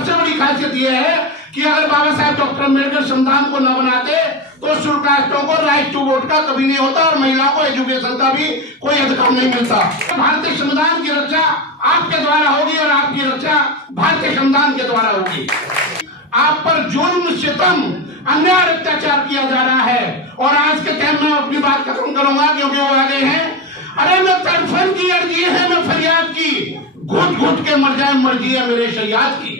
सबसे बड़ी खासियत यह है कि अगर बाबा साहब डॉक्टर अम्बेडकर संविधान को न बनाते तो शुल्क कास्टों को राइट टू वोट का कभी नहीं होता और महिलाओं को एजुकेशन का भी कोई अधिकार नहीं मिलता। भारतीय संविधान की रक्षा आपके द्वारा होगी और आपकी रक्षा भारतीय संविधान के द्वारा होगी। आप पर जुल्म, सितम, अन्याय, अत्याचार किया जा रहा है और आज के टाइम में अपनी बात खत्म करूंगा क्योंकि वो आ गए हैं। अरे मैं तड़फन की अर्जी है, मैं फरियाद की, घुट घुट के मर जाए मर्जी है मेरे शरियात की।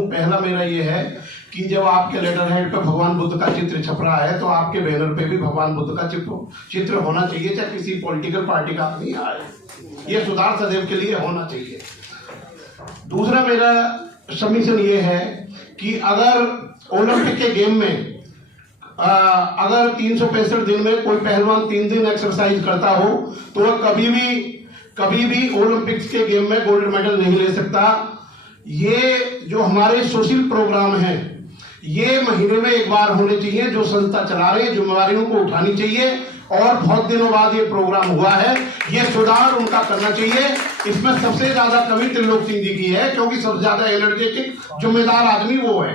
पहला मेरा ये है कि जब आपके लेटर हेड पे भगवान बुद्ध का चित्र छप रहा है तो आपके बैनर पे भी भगवान बुद्ध का चित्र होना चाहिए, चाहे किसी पॉलिटिकल पार्टी का नहीं आए। ये सुधार सदैव के लिए होना चाहिए। दूसरा मेरा सबमिशन ये है कि अगर ओलंपिक के गेम में अगर 365 दिन में कोई पहलवान 3 दिन एक्सरसाइज करता हो तो वह कभी भी ओलंपिक्स के गेम में गोल्ड मेडल नहीं ले सकता। ये जो हमारे सोशल प्रोग्राम हैं ये महीने में एक बार होने चाहिए। जो संस्था चला रहे हैं जिम्मेवारियों को उठानी चाहिए और बहुत दिनों बाद ये प्रोग्राम हुआ है, ये सुधार उनका करना चाहिए। इसमें सबसे ज्यादा कमी त्रिलोक सिंह जी की है क्योंकि सबसे ज्यादा एनर्जेटिक जिम्मेदार आदमी वो है।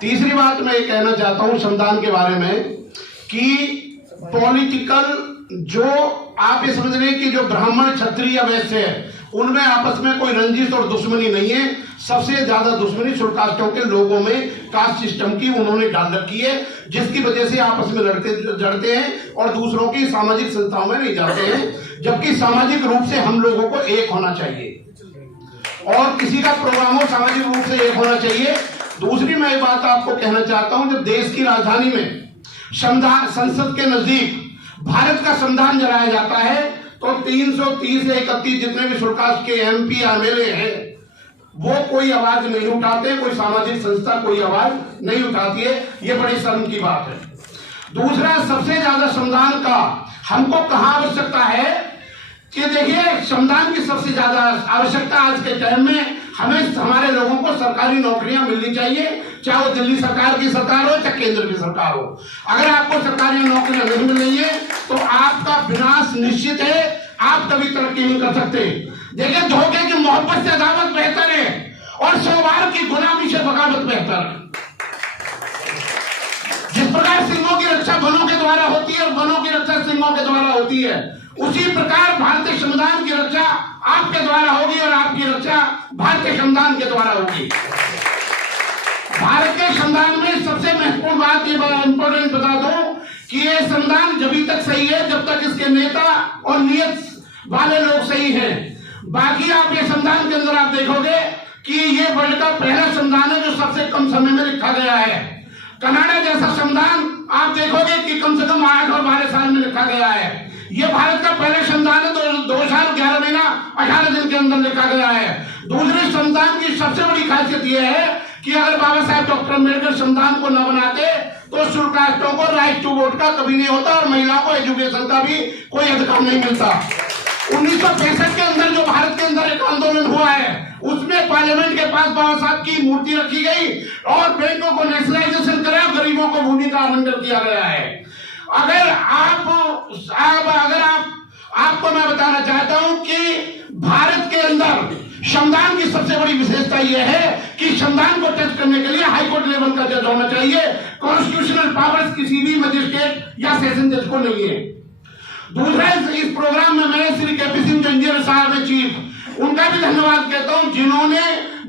तीसरी बात मैं ये कहना चाहता हूं संविधान के बारे में कि पॉलिटिकल जो आप ये समझ रहे हैं कि जो ब्राह्मण, क्षत्रिय, वैश्य है उनमें आपस में कोई रंजिश और दुश्मनी नहीं है। सबसे ज्यादा दुश्मनी शुल्क कास्टों के लोगों में कास्ट सिस्टम की उन्होंने डाल रखी है, जिसकी वजह से आपस में जड़ते हैं और दूसरों की सामाजिक संस्थाओं में नहीं जाते हैं, जबकि सामाजिक रूप से हम लोगों को एक होना चाहिए और किसी का प्रोग्राम हो सामाजिक रूप से एक होना चाहिए। दूसरी मैं ये बात आपको कहना चाहता हूं, जब देश की राजधानी में संसद के नजदीक भारत का संविधान जलाया जाता है तो 330 या 31 जितने भी शुल्क कास्ट के MP MLA हैं वो कोई आवाज नहीं उठाते, कोई सामाजिक संस्था कोई आवाज नहीं उठाती है। ये बड़ी शर्म की बात है। दूसरा, सबसे ज्यादा संविधान का हमको कहां आवश्यकता है कि देखिए संविधान की सबसे ज्यादा आवश्यकता आज के टाइम में हमें हमारे लोगों को सरकारी नौकरियां मिलनी चाहिए, चाहे वो दिल्ली सरकार की सरकार हो चाहे केंद्र की सरकार हो। अगर आपको सरकारी नौकरियां नहीं मिल रही है तो आपका विनाश निश्चित है, आप कभी तरक्की नहीं कर सकते। देखिए धोखे की मोहब्बत से अदावत बेहतर है और सोमवार की गुलामी से बगावत बेहतर है। जिस प्रकार सिंहों की रक्षा वनों के द्वारा होती है और वनों की रक्षा सिंहों के द्वारा होती है, उसी प्रकार भारतीय संविधान की रक्षा आपके द्वारा होगी और आपकी रक्षा भारतीय संविधान के द्वारा होगी। भारत के संविधान में सबसे महत्वपूर्ण बात ये इंपॉर्टेंट बता दूं कि ये संविधान जब तक सही है जब तक इसके नेता और नियत वाले लोग सही हैं। बाकी आप ये संविधान के अंदर आप देखोगे कि ये वर्ल्ड का पहला संविधान है जो सबसे कम समय में लिखा गया है। कनाडा जैसा संविधान आप देखोगे कि कम से कम 8 और 12 साल में लिखा गया है। ये भारत का पहला संविधान है 2 साल 11 महीना 18 दिन के अंदर लिखा गया है। दूसरे संविधान की सबसे बड़ी खासियत यह है कि अगर बाबा साहब डॉक्टर अम्बेडकर संविधान को न बनाते तो शुल्क कास्टों को राइट टू वोट का कभी नहीं होता और महिलाओं को एजुकेशन का भी कोई अधिकार नहीं मिलता। 1965 के अंदर जो भारत के अंदर एक आंदोलन हुआ है उसमें पार्लियामेंट के पास बाबा साहब की मूर्ति रखी गई और बैंकों को नेशनलाइजेशन करा, गरीबों को भूमि का आवंटन किया गया है। अगर आपको मैं बताना चाहता हूं कि भारत के अंदर संविधान की सबसे बड़ी विशेषता यह है कि संविधान को टच करने के लिए हाईकोर्ट लेवल का जज होना चाहिए। कॉन्स्टिट्यूशनल पावर्स किसी भी मजिस्ट्रेट या सेशन जज को नहीं है। दूसरा, इस प्रोग्राम में मैं श्री KP सिंह इंजीनियर साहब है चीफ, उनका भी धन्यवाद कहता हूं जिन्होंने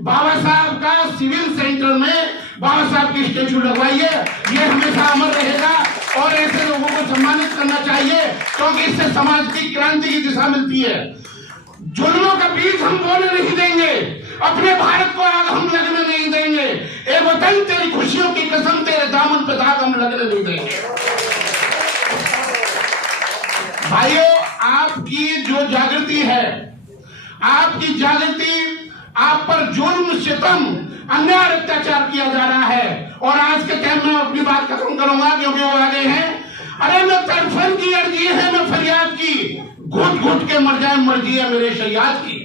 बाबा साहब का सिविल सेंटर में बाबा साहब की स्टेचू लगवाई है। ये हमेशा अमर रहेगा और ऐसे लोगों को सम्मानित करना चाहिए क्योंकि इससे समाज की क्रांति की दिशा मिलती है। जुल्मों का बीज हम बोलने नहीं देंगे, अपने भारत को आग हम लगने नहीं देंगे। ए वतन तेरी खुशियों की कसम, तेरे दामन पे दाग हम लगने नहीं देंगे। भाइयों, आपकी जो जागृति है, आपकी जागृति, आप पर जुल्म, सितम, अन्याय, अत्याचार किया जा रहा है और आज के टाइम में अपनी बात खत्म करूंगा क्योंकि वो आ गए हैं। अरे मैं तड़फन की अर्जी है, मैं फरियाद की, घुट घुट के मर जाए मर्जी है मेरे शरियात की।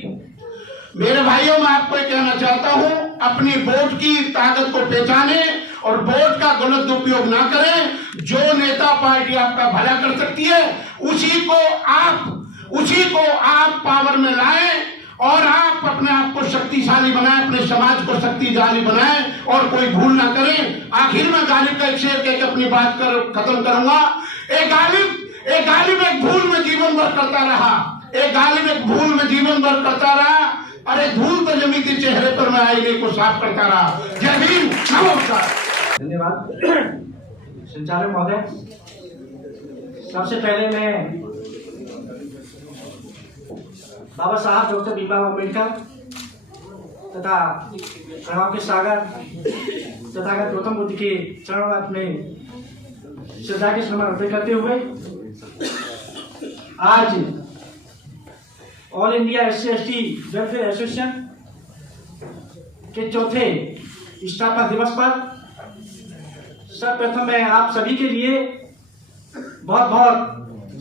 मेरे भाइयों, मैं आपको कहना चाहता हूं, अपनी वोट की ताकत को पहचाने और वोट का गलत उपयोग ना करें। जो नेता पार्टी आपका भला कर सकती है उसी को आप उसी को आप पावर में लाएं और आप अपने आप को शक्तिशाली बनाएं, अपने समाज को शक्तिशाली बनाएं और कोई भूल ना करें। आखिर में गालिब का एक शेर कहकर अपनी बात खत्म करूंगा। एक गालिब एक भूल में जीवन भर करता रहा, एक गालिब एक भूल में जीवन भर करता रहा। अरे धूल तो जमी थी चेहरे पर, मैं आईने को साफ करता रहा। जय भीम, नमस्कार। धन्यवाद संचालक महोदय। सबसे पहले मैं बाबा साहब डॉक्टर भीमराव अम्बेडकर तथा प्रणव के सागर तथागत गौतम बुद्ध के चरणों में श्रद्धा के सम्मान अर्पित करते हुए आज all India SC/ST welfare association के चौथे स्थापना दिवस पर सर्वप्रथम मैं आप सभी के लिए बहुत बहुत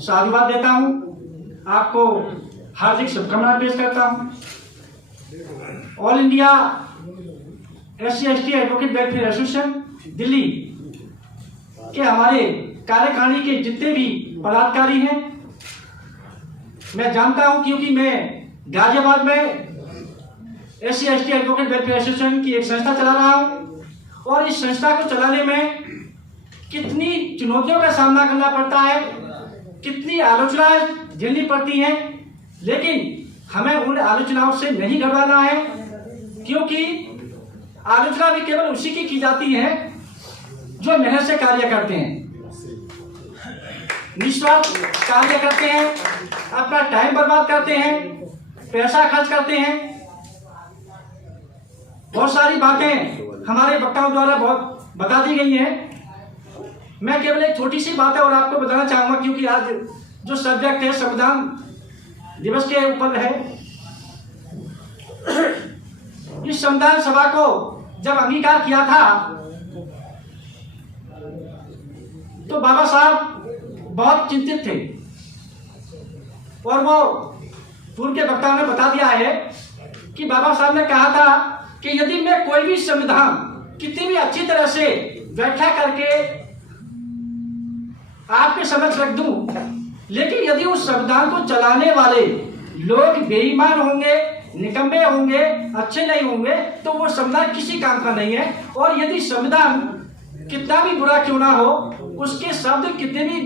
साधुवाद देता हूं, आपको हार्दिक शुभकामनाएं पेश करता हूं। All India SC/ST advocate welfare association Delhi के हमारे कार्यकारिणी के जितने भी पदाधिकारी हैं, मैं जानता हूं क्योंकि मैं गाजियाबाद में SC/ST एडवोकेट वेलफेयर एसोसिएशन की एक संस्था चला रहा हूं और इस संस्था को चलाने में कितनी चुनौतियों का सामना करना पड़ता है, कितनी आलोचनाएं झेलनी पड़ती हैं, लेकिन हमें उन आलोचनाओं से नहीं घबराना है, क्योंकि आलोचना भी केवल उसी की जाती है जो मेहनत से कार्य करते हैं, निस्वार्थ कार्य करते हैं, अपना टाइम बर्बाद करते हैं, पैसा खर्च करते हैं। बहुत सारी बातें हमारे वक्ताओं द्वारा बहुत बता दी गई हैं। मैं केवल एक छोटी सी बात है और आपको बताना चाहूंगा, क्योंकि आज जो सब्जेक्ट है संविधान दिवस के ऊपर है। इस संविधान सभा को जब अंगीकार किया था तो बाबा साहब बहुत चिंतित थे और वो पूर्व के वक्ताओं ने बता दिया है कि बाबा साहब ने कहा था कि यदि मैं कोई भी संविधान कितनी भी अच्छी तरह से व्याख्या करके आपके समक्ष रख दूं, लेकिन यदि उस संविधान को चलाने वाले लोग बेईमान होंगे, निकम्मे होंगे, अच्छे नहीं होंगे, तो वो संविधान किसी काम का नहीं है। और यदि संविधान कितना भी बुरा क्यों ना हो, उसके शब्द कितने भी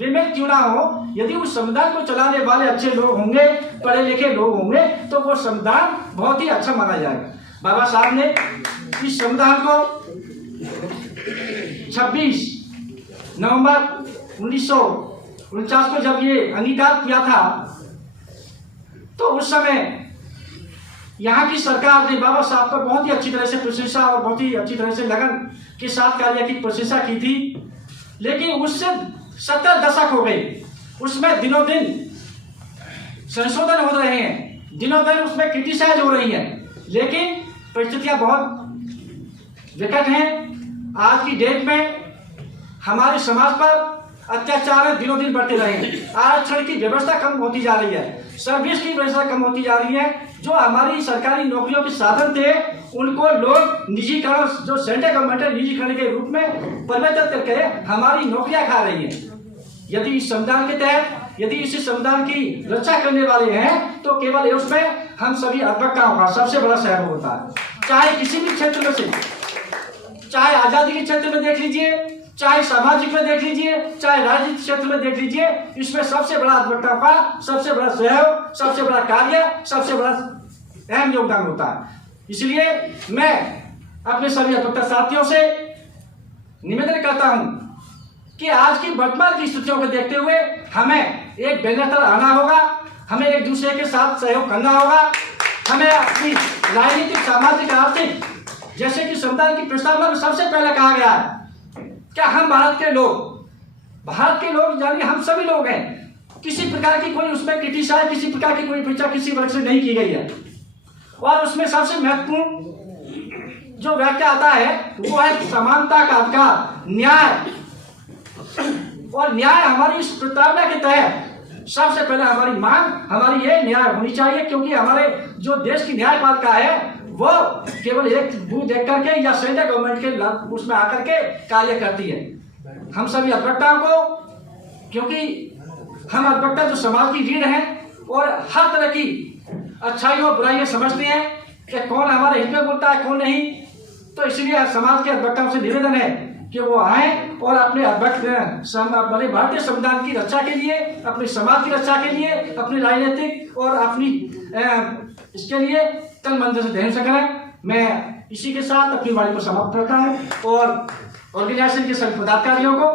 बेमेल क्यों ना हो, यदि उस संविधान को चलाने वाले अच्छे लोग होंगे, पढ़े लिखे लोग होंगे, तो वो संविधान बहुत ही अच्छा माना जाएगा। बाबा साहब ने इस संविधान को 26 नवंबर 1949 को जब ये अंगीकार किया था, तो उस समय यहाँ की सरकार ने बाबा साहब पर बहुत ही अच्छी तरह से प्रशंसा और बहुत ही अच्छी तरह से लगन के साथ कार्य की प्रशंसा की थी। लेकिन उससे 70 दशक हो गए, उसमें दिनों दिन संशोधन हो रहे हैं, दिनों दिन उसमें क्रिटिसाइज हो रही है, लेकिन परिस्थितियां बहुत विकट हैं। आज की डेट में हमारे समाज पर अत्याचार दिनों दिन बढ़ते रहे हैं, आरक्षण की व्यवस्था कम होती जा रही है, सर्विस की व्यवस्था कम होती जा रही है। जो हमारी सरकारी नौकरियों के साधन थे उनको लोग निजीकरण, जो सेंट्रल गवर्नमेंट है, निजीकरण के रूप में परिवर्तित करके हमारी नौकरियां खा रही है। यदि इस संविधान के तहत, यदि इस संविधान की रक्षा करने वाले हैं, तो केवल उसमें हम सभी अभिभावकों का सबसे बड़ा सहयोग होता है। चाहे किसी भी क्षेत्र में से, चाहे आजादी के क्षेत्र में देख लीजिए, चाहे सामाजिक में देख लीजिए, चाहे राजनीतिक क्षेत्र में देख लीजिए, इसमें सबसे बड़ा अधिवक्ताओं का सबसे बड़ा सहयोग, सबसे बड़ा कार्य, सबसे बड़ा अहम योगदान होता है। इसलिए मैं अपने सभी अधिवक्ता साथियों से निवेदन करता हूं कि आज की वर्तमान की स्थितियों को देखते हुए हमें एक बैनर पर आना होगा, हमें एक दूसरे के साथ सहयोग करना होगा, हमें अपनी राजनीतिक, सामाजिक, आर्थिक, जैसे कि संविधान की प्रस्तावना में सबसे पहले कहा गया है क्या हम भारत के लोग यानी हम सभी लोग हैं, किसी प्रकार की कोई उसमें क्रिटिसाइज, किसी प्रकार की कोई परीक्षा किसी वर्ग से नहीं की गई है। और उसमें सबसे महत्वपूर्ण जो व्याख्या आता है वो है समानता का अधिकार, न्याय। और न्याय हमारी इस प्रस्तावना के तहत सबसे पहले हमारी मांग, हमारी ये न्याय होनी चाहिए, क्योंकि हमारे जो देश की न्यायपालिका है वो केवल एक बूथ देख करके या सेंट्रल गवर्नमेंट के उसमें आकर के कार्य करती है। हम सभी अधिवक्ताओं को, क्योंकि हम अधिवक्ता जो समाज की रीढ़ है और हर तरह की अच्छाई और बुराइयां समझते हैं कि कौन हमारे हित में बोलता है कौन नहीं। तो इसलिए समाज के अधिवक्ताओं से निवेदन है कि वो आए और अपने बड़े भारतीय संविधान की रक्षा के लिए, अपने समाज की रक्षा के लिए, अपनी राजनीतिक और अपनी इसके लिए तन मन से ध्यान से करें। मैं इसी के साथ अपनी वाणी को समाप्त करता हूँ और ऑर्गेनाइजेशन के सभी पदाधिकारियों को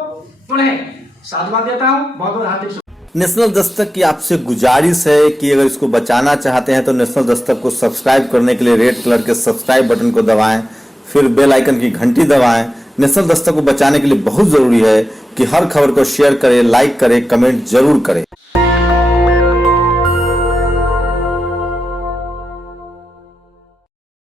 पुनः साधुवाद देता हूँ। बहुत बहुत हार्दिक। नेशनल दस्तक की आपसे गुजारिश है कि अगर इसको बचाना चाहते हैं तो नेशनल दस्तक को सब्सक्राइब करने के लिए रेड कलर के सब्सक्राइब बटन को दबाएं, फिर बेल आइकन की घंटी दबाएं। नेशनल दस्तक को बचाने के लिए बहुत जरूरी है कि हर खबर को शेयर करें, लाइक करें, कमेंट जरूर करें।